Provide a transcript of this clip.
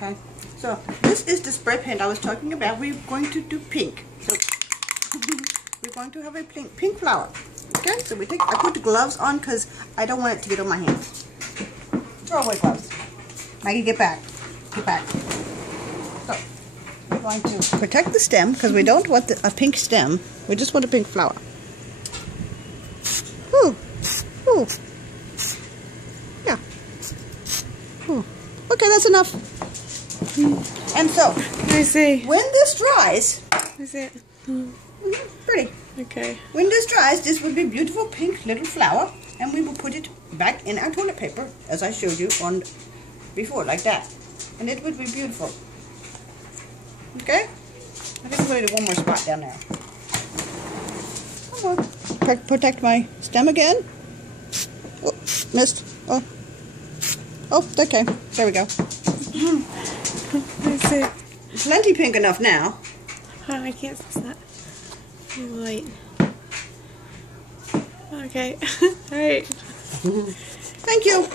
Okay, so this is the spray paint I was talking about. We're going to do pink. So we're going to have a pink flower. Okay, so I put the gloves on because I don't want it to get on my hands. Throw away gloves. Maggie, get back. Get back. So we're going to protect the stem because we don't want a pink stem. We just want a pink flower. Ooh. Ooh. Yeah. Ooh. Okay, that's enough. And so, I see. when this dries, Is it? pretty. Okay. When this dries, this will be a beautiful pink little flower, and we will put it back in our toilet paper, as I showed you on before, like that. And it would be beautiful. Okay? I think I'm going to do one more spot down there. Come on. Protect my stem again. Oh, missed. Oh. Oh, okay. There we go. I see. Plenty pink enough now. Oh, I can't see that. Light. Okay. Alright. Thank you.